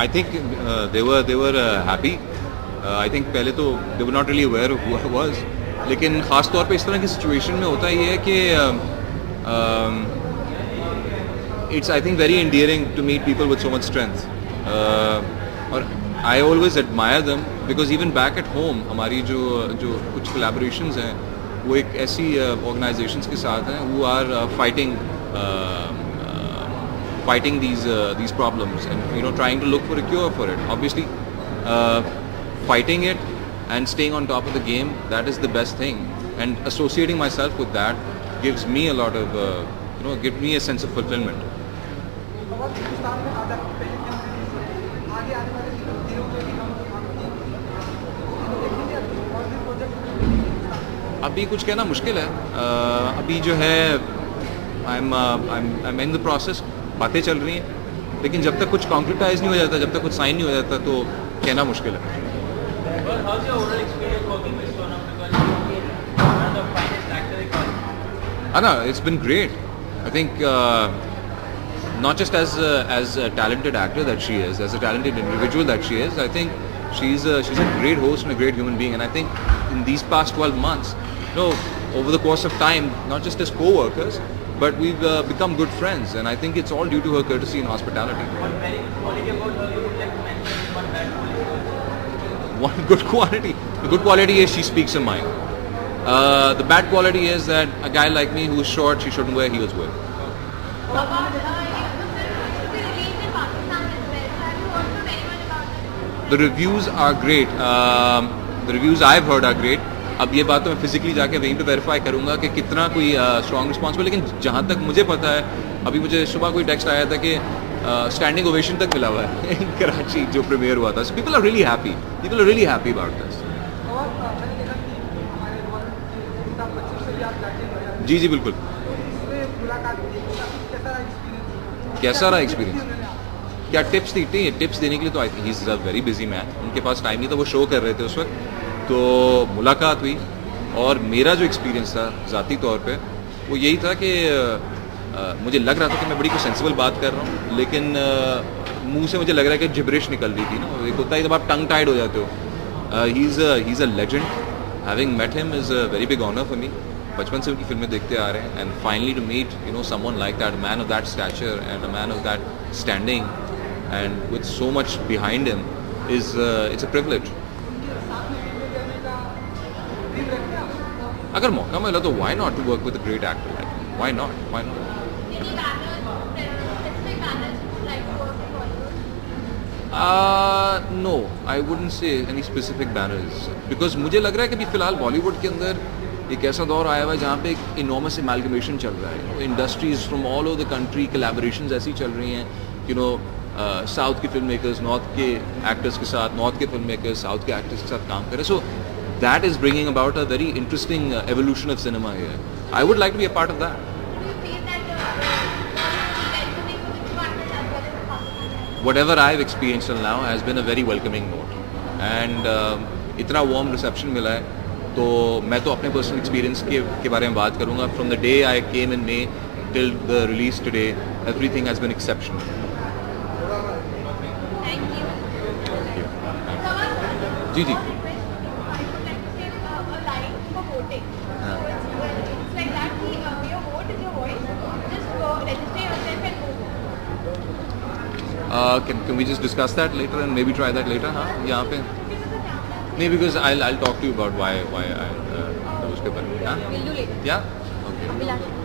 I think they were happy. I think पहले तो they were not really aware of who I was. लेकिन ख़ास तौर पे इस तरह की सिचुएशन में होता ये है कि it's I think very endearing to meet people with so much strength. और I always admire them because even back at home हमारी जो कुछ collaborations हैं वो एक ऐसी organizations के साथ हैं who are fighting these problems and trying to look for a cure for it. Obviously, fighting it and staying on top of the game, that is the best thing. And associating myself with that gives me a lot of gives me a sense of fulfillment. अभी कुछ कहना मुश्किल है. अभी जो है I'm in the process. बातें चल रही हैं, लेकिन जब तक कुछ कॉन्क्रीटाइज नहीं हो जाता, जब तक कुछ साइन नहीं हो जाता, तो कहना मुश्किल है. Anna, it's been great. I think not just as a talented actor that she is, as a talented individual that she is, I think she's a great host and a great human being. And I think in these past 12 months, over the course of time, not just as co-workers, but we've become good friends, and I think it's all due to her courtesy and hospitality. One good quality. The good quality is she speaks her mind. The bad quality is that a guy like me who's short, she shouldn't wear heels with. The reviews are great. The reviews I've heard are great. अब ये बात तो मैं फिजिकली जाके वहीं पे वेरीफाई करूंगा कि कितना कोई स्ट्रॉन्ग रिस्पॉन्स हुआ, लेकिन जहाँ तक मुझे पता है, अभी मुझे सुबह कोई टेक्स्ट आया था कि स्टैंडिंग ओवेशन तक मिला हुआ है इन कराची जो प्रीमियर हुआ था. People are really happy about this. जी जी बिल्कुल. कैसा रहा एक्सपीरियंस? क्या टिप्स थी? टिप्स देने के लिए तो I think he is a very busy man. उनके पास टाइम नहीं था, वो शो कर रहे थे उस वक्त. तो मुलाकात हुई और मेरा जो एक्सपीरियंस था ज़ाती तौर पे वो यही था कि मुझे लग रहा था कि मैं बड़ी कोई सेंसिबल बात कर रहा हूँ, लेकिन मुंह से मुझे लग रहा है कि जिब्रिश निकल रही थी ना. एक होता है जब आप टंग टाइड हो जाते हो. He is a legend. Having met him is a very big honour for me. बचपन से उनकी फिल्में देखते आ रहे हैं, and finally to meet someone like that, man of that stature and a man of that standing and with so much behind him is it's a privilege. अगर मौका मिला तो why not to work with a great actor like him? Why not? No, I wouldn't say any specific banners, because मुझे लग रहा है कि अभी फिलहाल बॉलीवुड के अंदर एक ऐसा दौर आया हुआ है जहाँ पे एक इनॉर्मस एमैल्गमेशन चल रहा है. Industries from all over the country, collaborations ऐसी चल रही हैं. साउथ के फिल्म मेकर्स नॉर्थ के एक्टर्स के साथ, नॉर्थ के फिल्म मेकर्स साउथ के एक्टर्स के साथ काम कर रहे हैं. So that is bringing about a very interesting evolution of cinema here. I would like to be a part of that. Whatever I've experienced till now has been a very welcoming note, and इतना warm reception मिला है. तो मैं तो अपने personal experience के बारे में बात करूँगा. From the day I came in May till the release today, everything has been exceptional. जी जी. Can we just discuss that later and maybe try that later? हाँ, यहाँ पे नहीं, because I'll talk to you about why I उसके बारे में. हाँ, We'll do later. yeah, okay.